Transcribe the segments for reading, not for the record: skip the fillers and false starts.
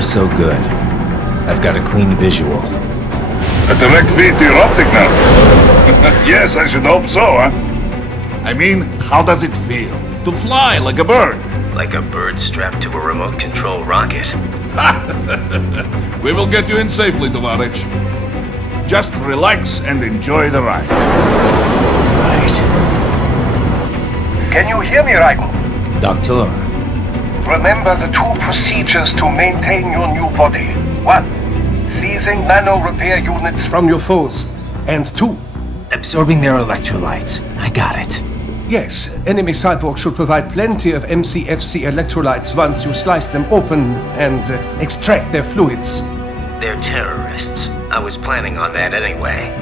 far, so good. I've got a clean visual. A direct feed to your optic nerve. Yes, I should hope so, huh? I mean, how does it feel? To fly like a bird? Like a bird strapped to a remote control rocket. We will get you in safely, Tovarich. Just relax and enjoy the ride. Right. Can you hear me, Raiko? Doctor. Remember the two procedures to maintain your new body. 1. Seizing nano repair units from your foes. And 2. Absorbing their electrolytes. I got it. Yes, enemy cyborgs should provide plenty of MCFC electrolytes once you slice them open and extract their fluids. They're terrorists. I was planning on that anyway.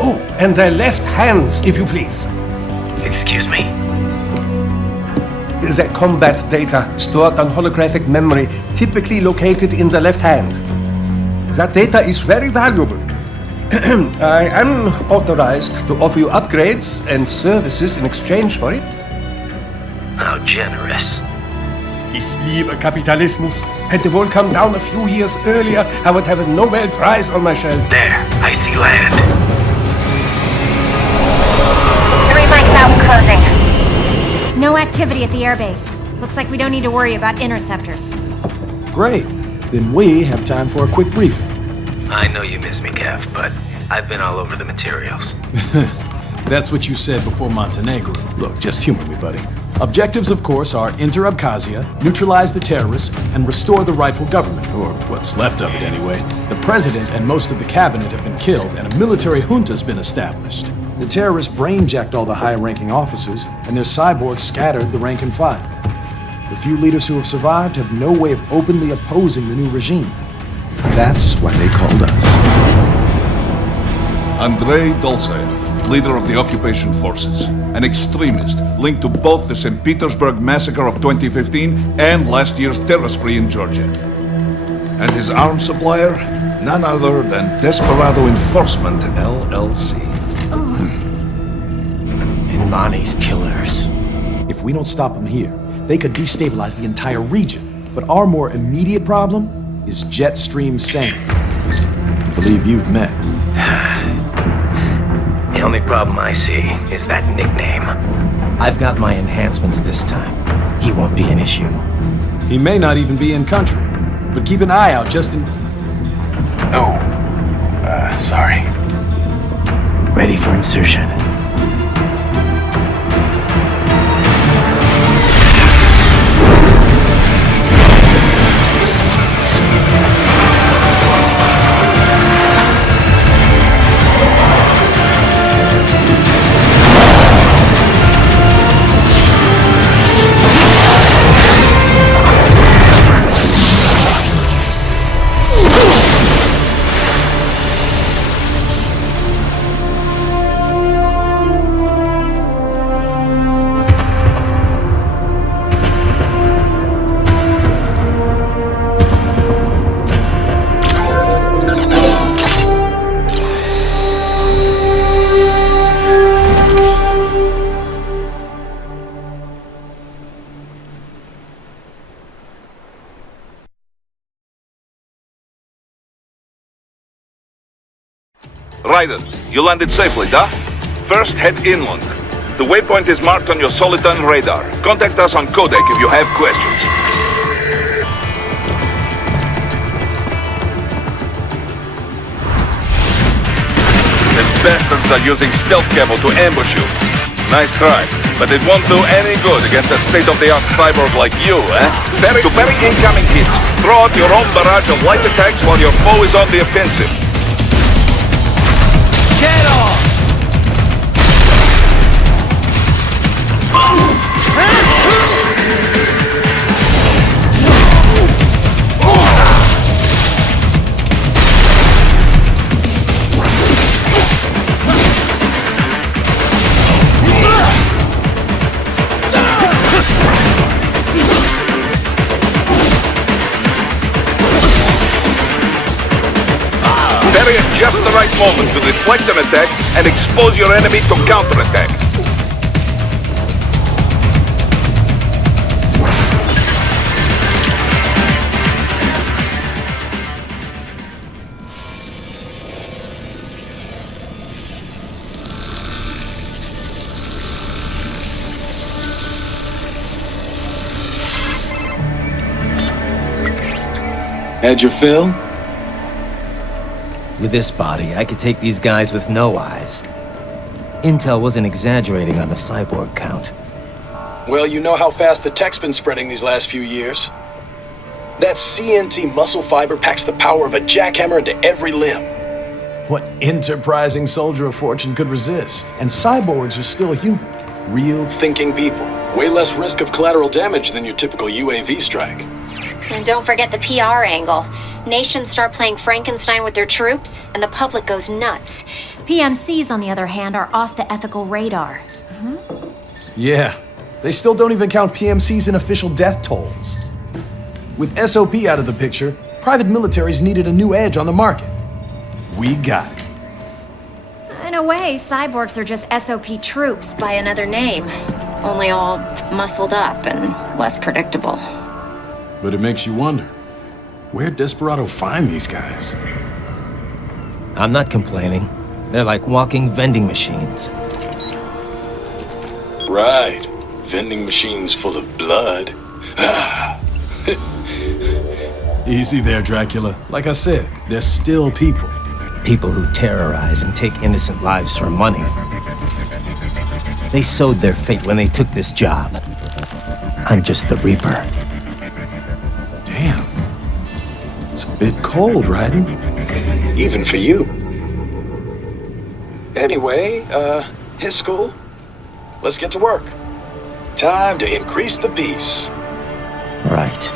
Oh, and their left hands, if you please. Excuse me? The combat data stored on holographic memory, typically located in the left hand. That data is very valuable. I am authorized to offer you upgrades and services in exchange for it. How generous. Ich liebe Kapitalismus. Had the wall come down a few years earlier, I would have a Nobel Prize on my shelf. There, I see land. 3 mics out and closing. No activity at the airbase. Looks like we don't need to worry about interceptors. Great. Then we have time for a quick briefing. I know you miss me, Kev, but I've been all over the materials. That's what you said before Montenegro. Look, just humor me, buddy. Objectives, of course, are enter Abkhazia, neutralize the terrorists, and restore the rightful government, or what's left of it anyway. The president and most of the cabinet have been killed, and a military junta's been established. The terrorists brain-jacked all the high-ranking officers, and their cyborgs scattered the rank and file. The few leaders who have survived have no way of openly opposing the new regime. That's why they called us. Andrei Dolzaev, leader of the occupation forces, an extremist linked to both the St. Petersburg massacre of 2015 and last year's terror spree in Georgia. And his arms supplier, none other than Desperado Enforcement, LLC. And Mani's killers. If we don't stop them here, they could destabilize the entire region. But our more immediate problem is Jetstream Sane. I believe you've met. The only problem I see is that nickname. I've got my enhancements this time. He won't be an issue. He may not even be in country, but keep an eye out just in... Oh, sorry. Ready for insertion. Ryder, you landed safely, da? First, head inland. The waypoint is marked on your Soliton radar. Contact us on Codec if you have questions. The bastards are using stealth camo to ambush you. Nice try, but it won't do any good against a state-of-the-art cyborg like you, eh? To parry incoming hits, throw out your own barrage of light attacks while your foe is on the offensive. Get off! Parry at just the right moment to deflect an attack and expose your enemy to counterattack. Had your fill? With this body, I could take these guys with no eyes. Intel wasn't exaggerating on the cyborg count. Well, you know how fast the tech's been spreading these last few years. That CNT muscle fiber packs the power of a jackhammer into every limb. What enterprising soldier of fortune could resist? And cyborgs are still human. Real. Thinking people. Way less risk of collateral damage than your typical UAV strike. And don't forget the PR angle. Nations start playing Frankenstein with their troops, and the public goes nuts. PMCs, on the other hand, are off the ethical radar. Yeah. They still don't even count PMCs in official death tolls. With SOP out of the picture, private militaries needed a new edge on the market. We got it. In a way, cyborgs are just SOP troops by another name. Only all muscled up and less predictable. But it makes you wonder, where'd Desperado find these guys? I'm not complaining. They're like walking vending machines. Right. Vending machines full of blood. Easy there, Dracula. Like I said, they're still people. People who terrorize and take innocent lives for money. They sowed their fate when they took this job. I'm just the Reaper. Damn. It's a bit cold, Raiden. Even for you. Anyway, his school? Let's get to work. Time to increase the peace. Right.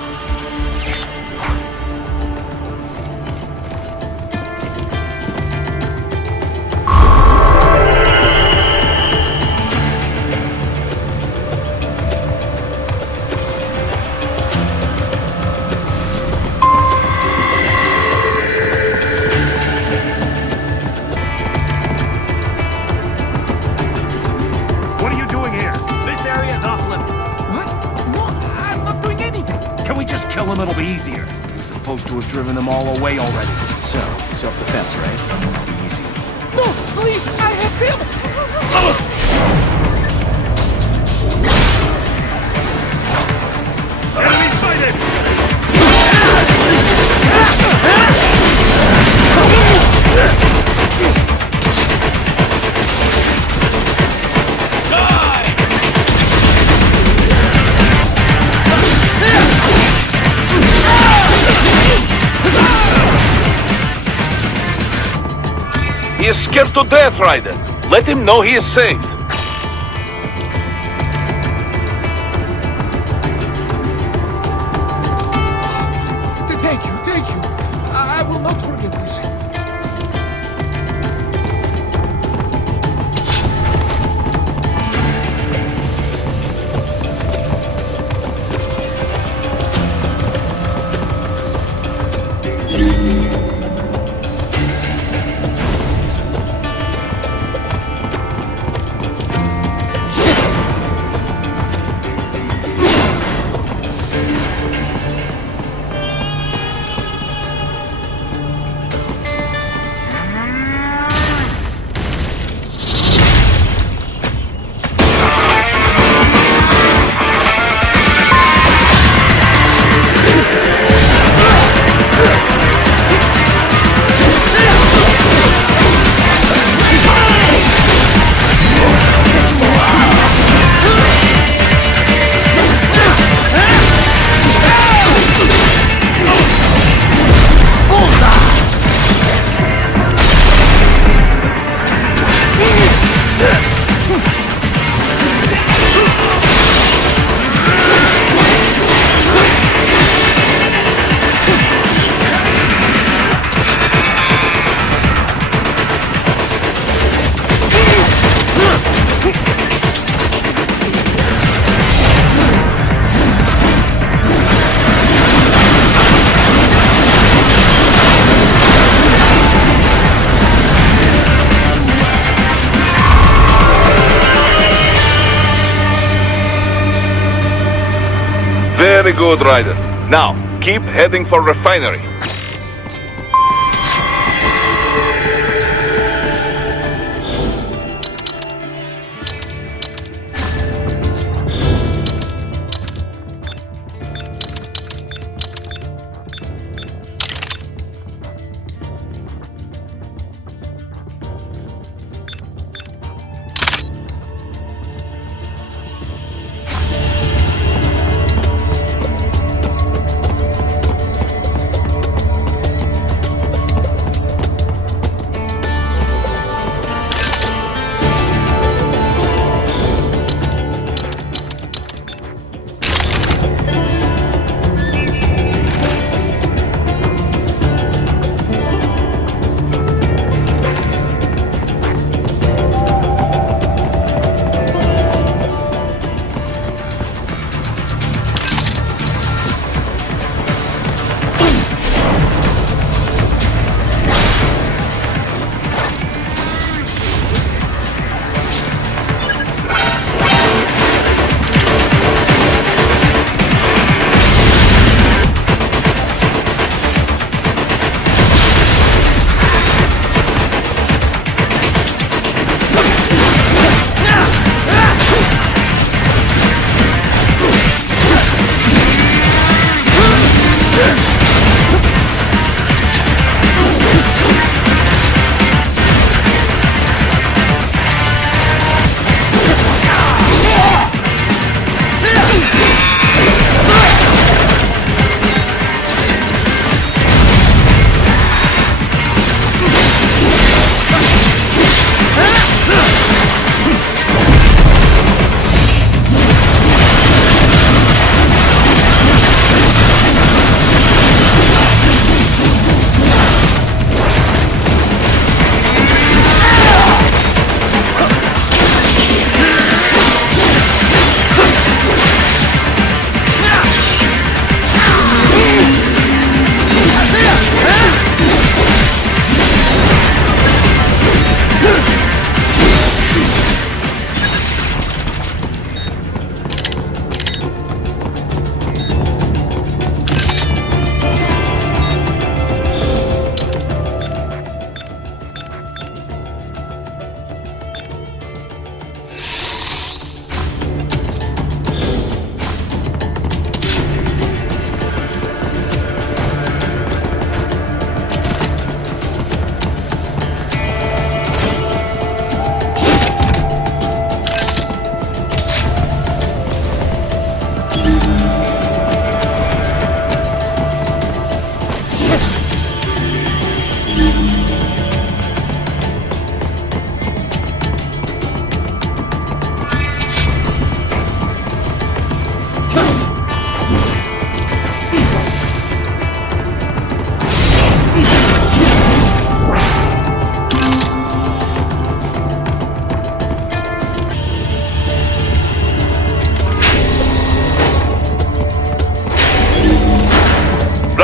What are you doing here? This area is off limits. What? No, I'm not doing anything. Can we just kill them? It'll be easier. We're supposed to have driven them all away already. So, self-defense, right? Easy. No, please, I have family. Enemy sighted! He is scared to death, Raiden. Let him know he is safe. Thank you. I will not forget this. Very good, Raiden. Now, keep heading for refinery.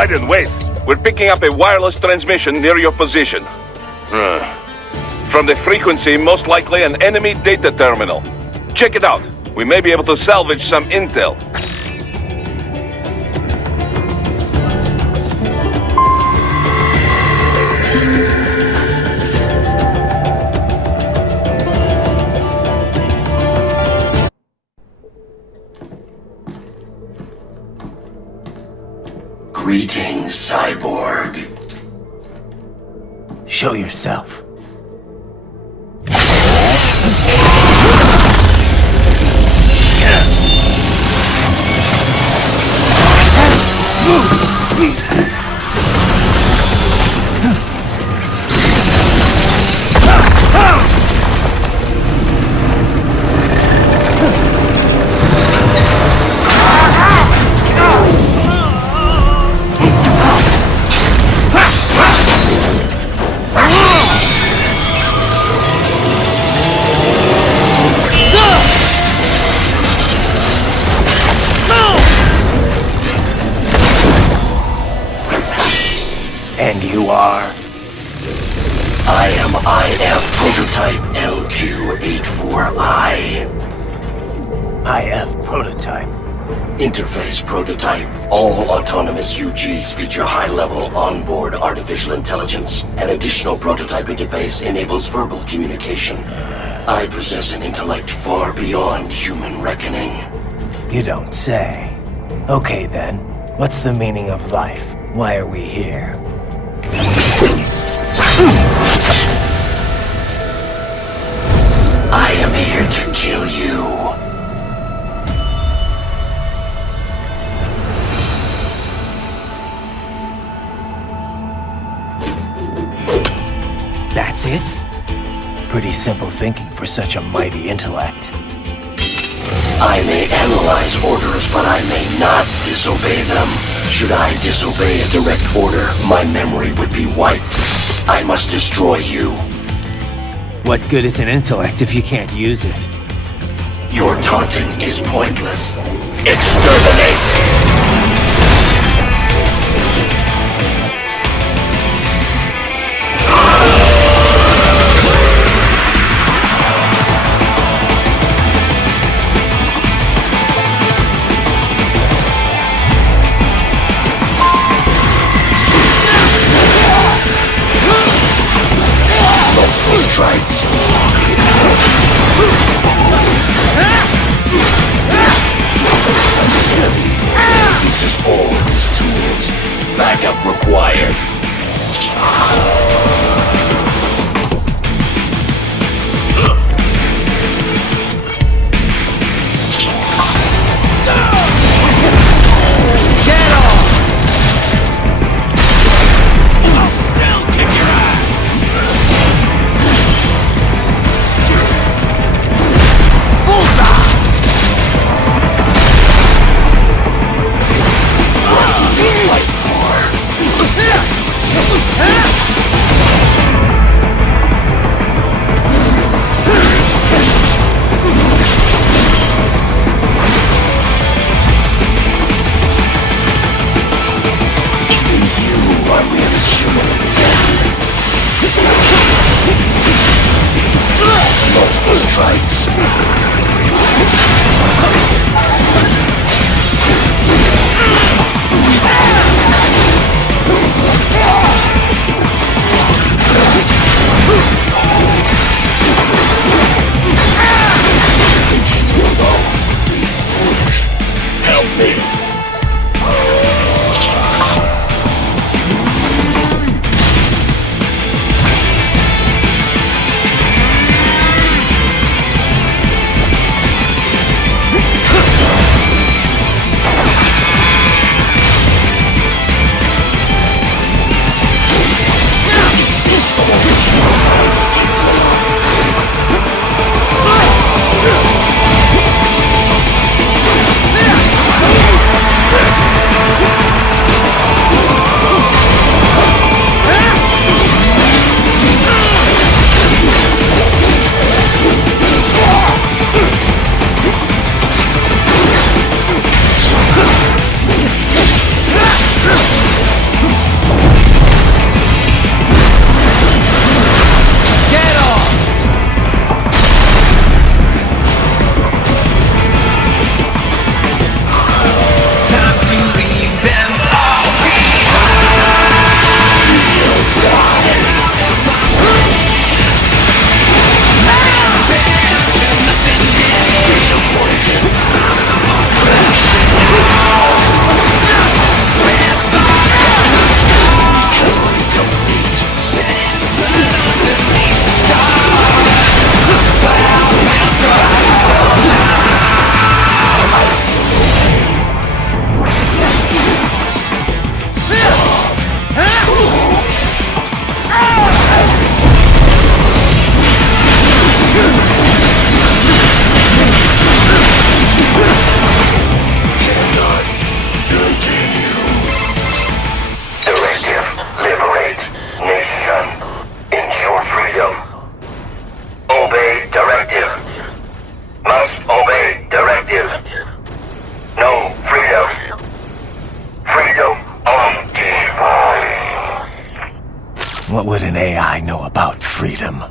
Raiden, wait. We're picking up a wireless transmission near your position. From the frequency, most likely an enemy data terminal. Check it out. We may be able to salvage some intel. Greetings, cyborg. Show yourself. And you are? I am IF Prototype LQ84I. IF Prototype. Interface Prototype. All autonomous UGs feature high-level onboard artificial intelligence. An additional prototype interface enables verbal communication. I possess an intellect far beyond human reckoning. You don't say. Okay then, what's the meaning of life? Why are we here? I am here to kill you. That's it? Pretty simple thinking for such a mighty intellect. I may analyze orders, but I may not disobey them. Should I disobey a direct order, my memory would be wiped. I must destroy you. What good is an intellect if you can't use it? Your taunting is pointless. Exterminate! Strikes. Uses all his tools. Backup required. Strikes. Continue alone. Be foolish. Help me. What would an AI know about freedom?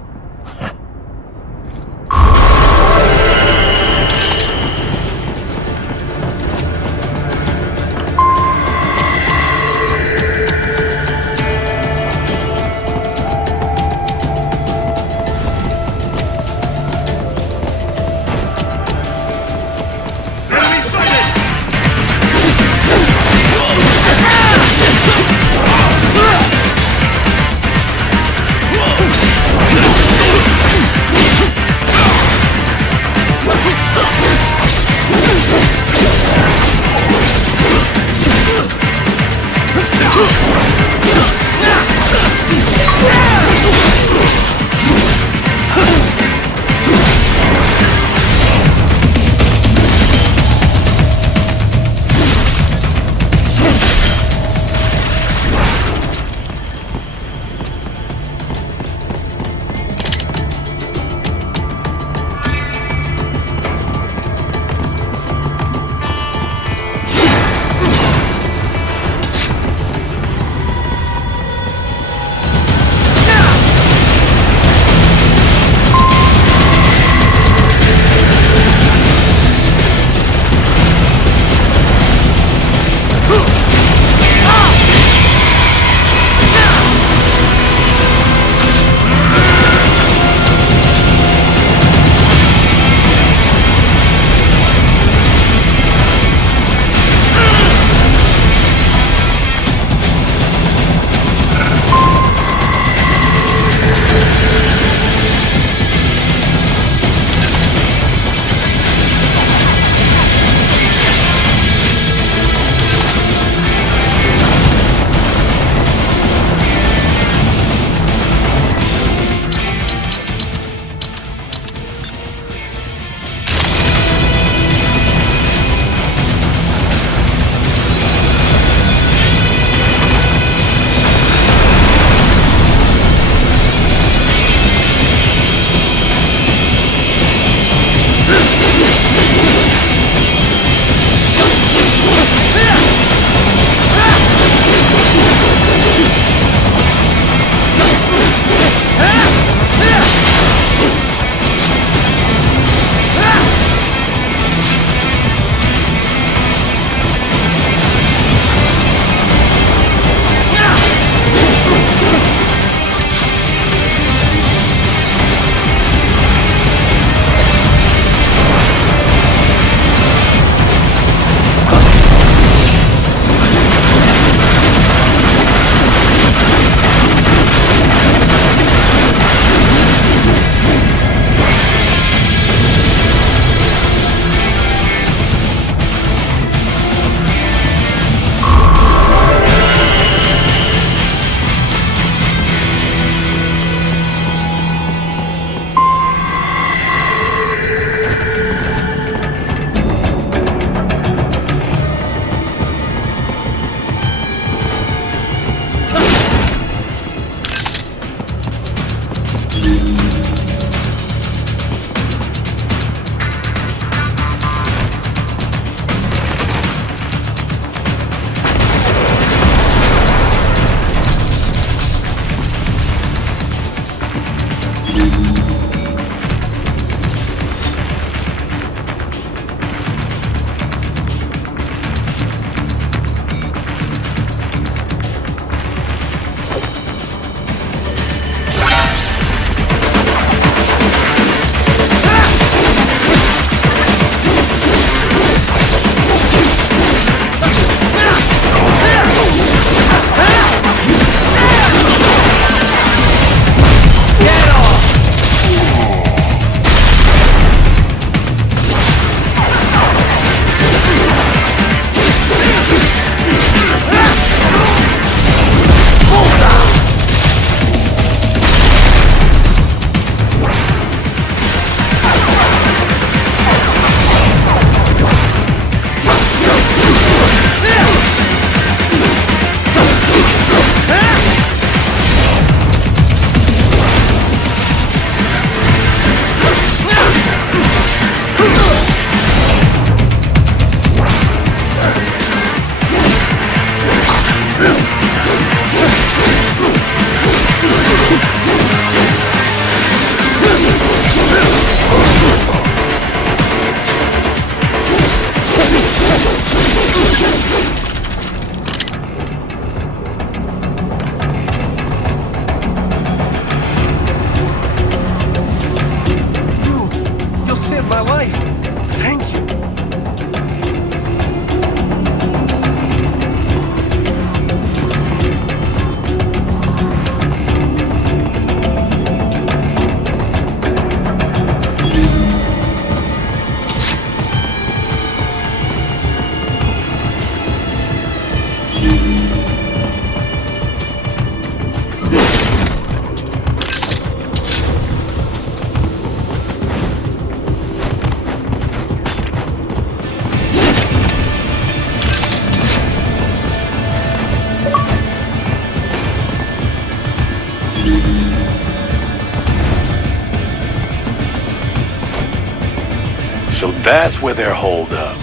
So that's where they're holed up.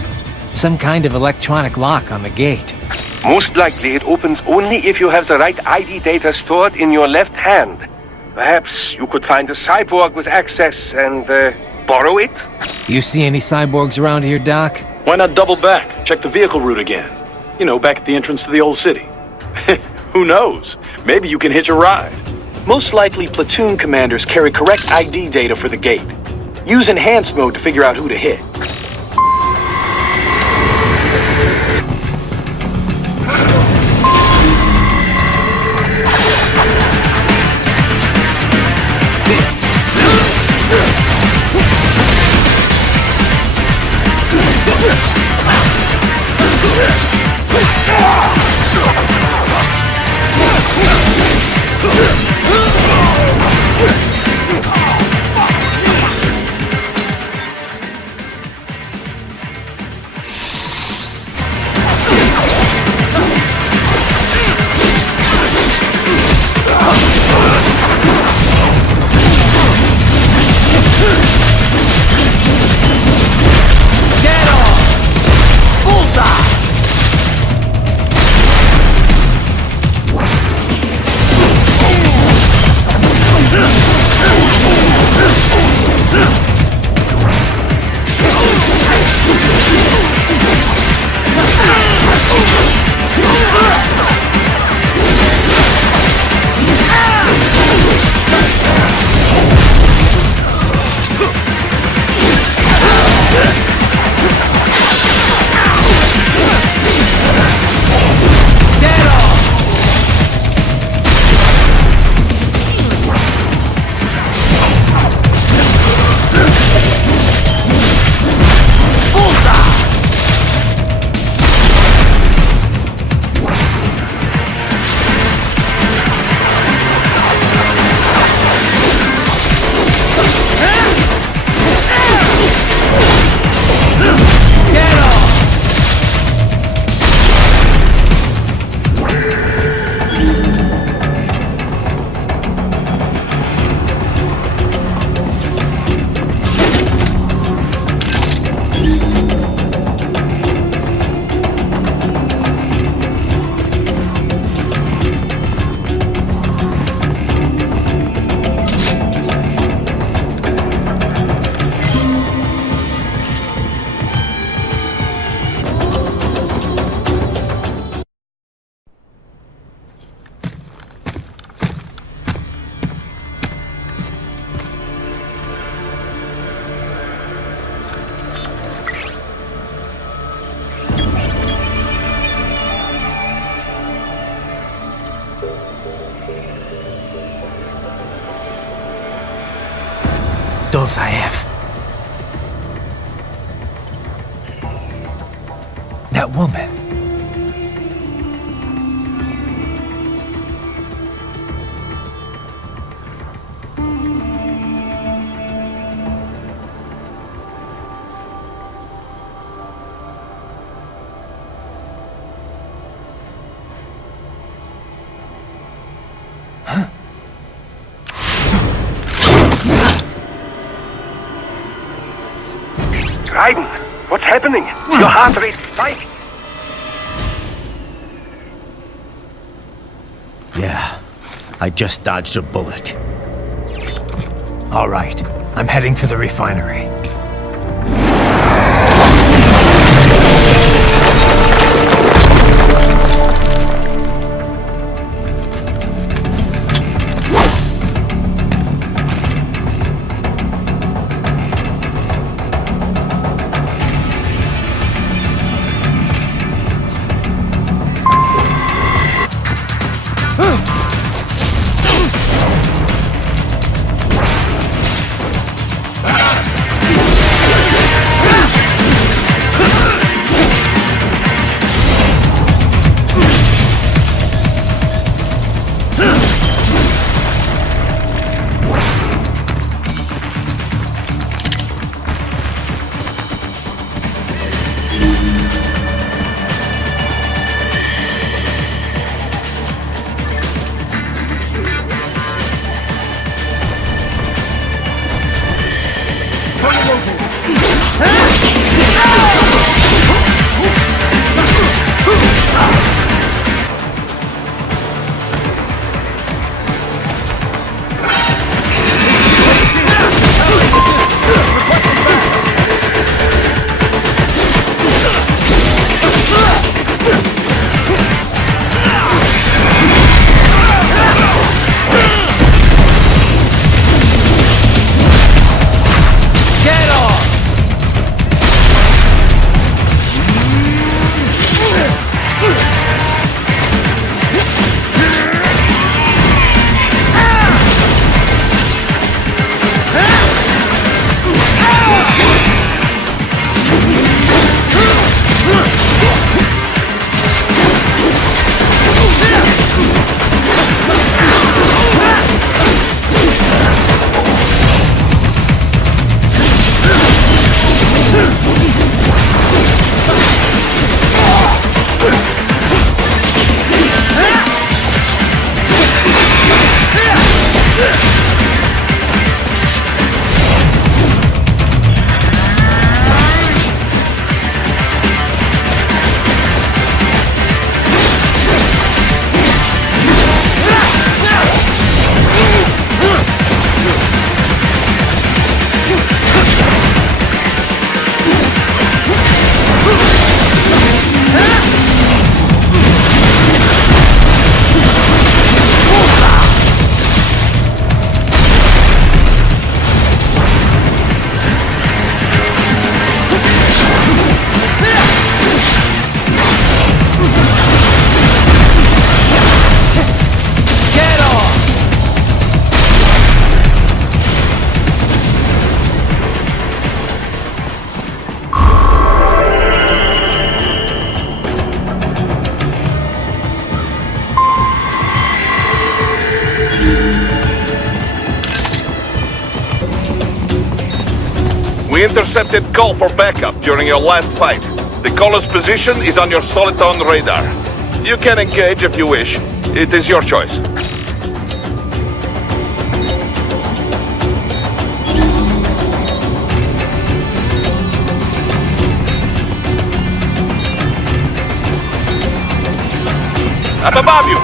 Some kind of electronic lock on the gate. Most likely it opens only if you have the right ID data stored in your left hand. Perhaps you could find a cyborg with access and borrow it? You see any cyborgs around here, Doc? Why not double back? Check the vehicle route again. You know, back at the entrance to the old city. Who knows? Maybe you can hitch a ride. Most likely, platoon commanders carry correct ID data for the gate. Use enhanced mode to figure out who to hit. Dulzaev. That woman. Raiden, what's happening? Your heart rate's spiking. Yeah, I just dodged a bullet. All right, I'm heading for the refinery. We intercepted call for backup during your last fight. The caller's position is on your Soliton radar. You can engage if you wish. It is your choice. Up above you!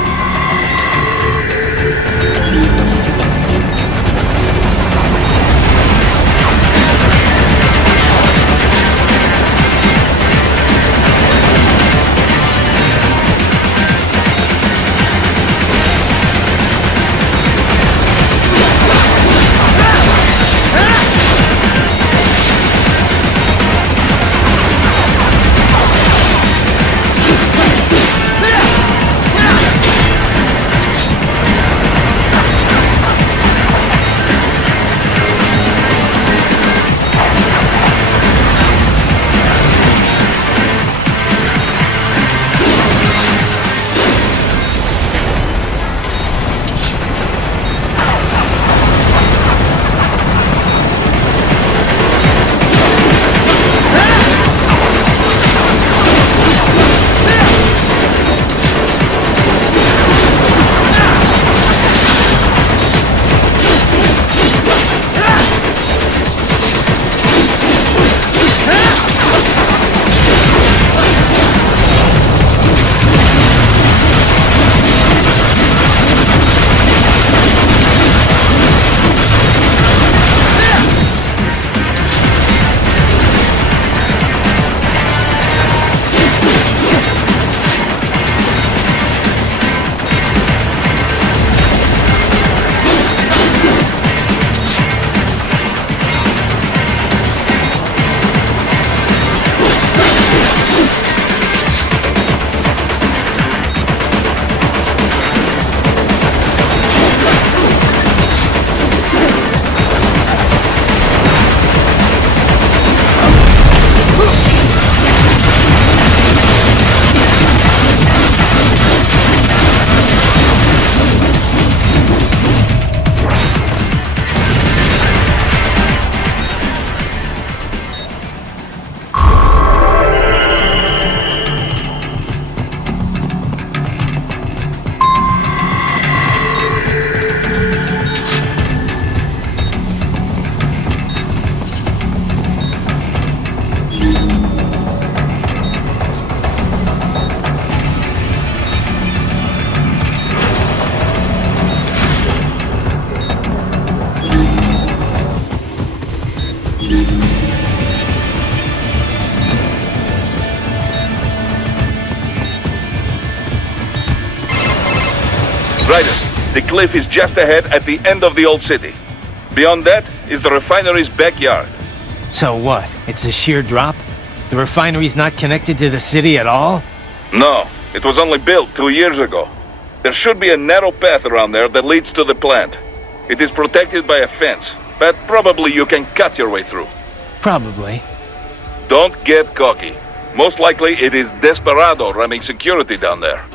The cliff is just ahead at the end of the old city. Beyond that is the refinery's backyard. So what? It's a sheer drop? The refinery's not connected to the city at all? No, it was only built 2 years ago. There should be a narrow path around there that leads to the plant. It is protected by a fence, but probably you can cut your way through. Probably. Don't get cocky. Most likely it is Desperado running security down there.